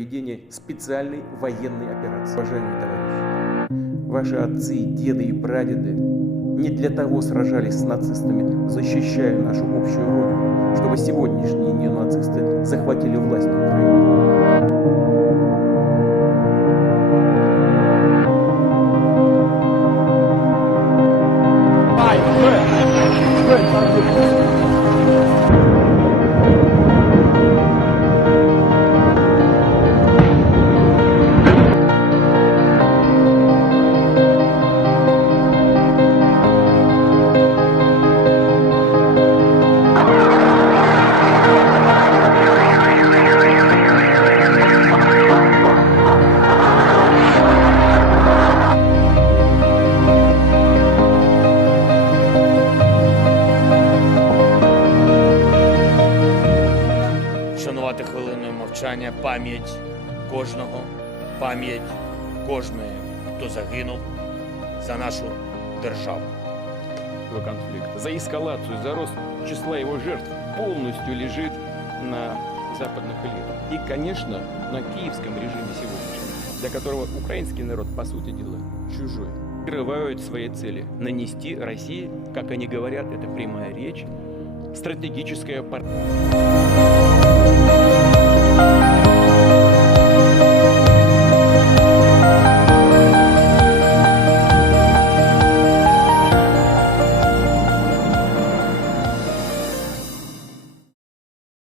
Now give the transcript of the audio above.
Ведение специальной военной операции. Уважаемые товарищи, ваши отцы, деды и прадеды не для того сражались с нацистами, защищая нашу общую родину, чтобы сегодняшние неонацисты захватили власть на Украине. Вшанувати хвилиною мовчання пам'ять кожного, пам'ять кожної, хто загинув за нашу державу. Конфликта, за эскалацию, за рост числа его жертв полностью лежит на западных элитах. И, конечно, на киевском режиме сегодняшнем, для которого украинский народ, по сути дела, чужой. Скрывают свои цели. Нанести России, как они говорят, это прямая речь, стратегическое поражение.